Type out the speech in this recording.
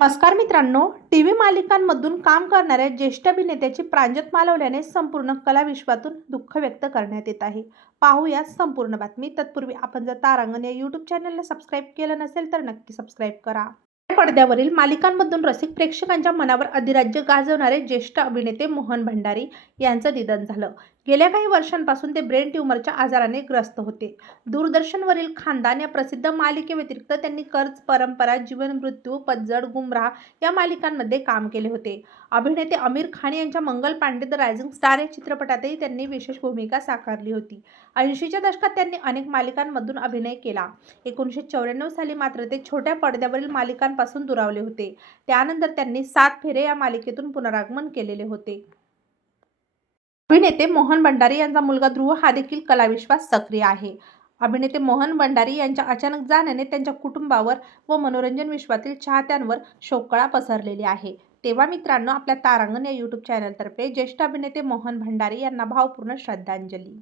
नमस्कार मित्रांनो T V मालिकांमधून काम करणाऱ्या ज्येष्ठ अभिनेत्याची प्रांजत मालवल्याने संपूर्ण कलाविश्वातून दुःख व्यक्त करण्यात येत आहे. पाहूया संपूर्ण बातमी. तत्पूर्वी आपण जर तारांगण या यूट्यूब चॅनलला सबस्क्राईब केलं नसेल तर नक्की सबस्क्राईब करा. पडद्यावरील मालिकांमधून रसिक प्रेक्षकांच्या मनावर अधिराज्य गाजवणारे ज्येष्ठ अभिनेते मोहन भंडारी यांचं निधन झालं. गेल्या काही वर्षांपासून ते ब्रेन ट्यूमरच्या आजाराने ग्रस्त होते. दूरदर्शनवरील खानदान या प्रसिद्ध मालिकेव्यतिरिक्त त्यांनी कर्ज परंपरा जीवन मृत्यू पज्जड गुमराह या मालिकांमध्ये काम केले होते. अभिनेते आमिर खान यांच्या Mangal Pandey the rising star या चित्रपटातही त्यांनी विशेष भूमिका साकारली होती. ऐंशीच्या दशकात त्यांनी अनेक मालिकांमधून अभिनय केला. एकोणीसशे चौऱ्याण्णव साली मात्र ते छोट्या पडद्यावरील मालिकांपासून दुरावले होते. त्यानंतर त्यांनी सात फेरे या मालिकेतून पुनरागमन केलेले होते. अभिनेते मोहन भंडारी यांचा मुलगा ध्रुव हा देखील कलाविश्वास सक्रिय आहे. अभिनेते मोहन भंडारी यांच्या अचानक जाण्याने त्यांच्या कुटुंबावर व मनोरंजन विश्वातील चाहत्यांवर शोककळा पसरलेली आहे. तेव्हा मित्रांनो आपल्या तारांगण या यूट्यूब चॅनलतर्फे ज्येष्ठ अभिनेते मोहन भंडारी यांना भावपूर्ण श्रद्धांजली.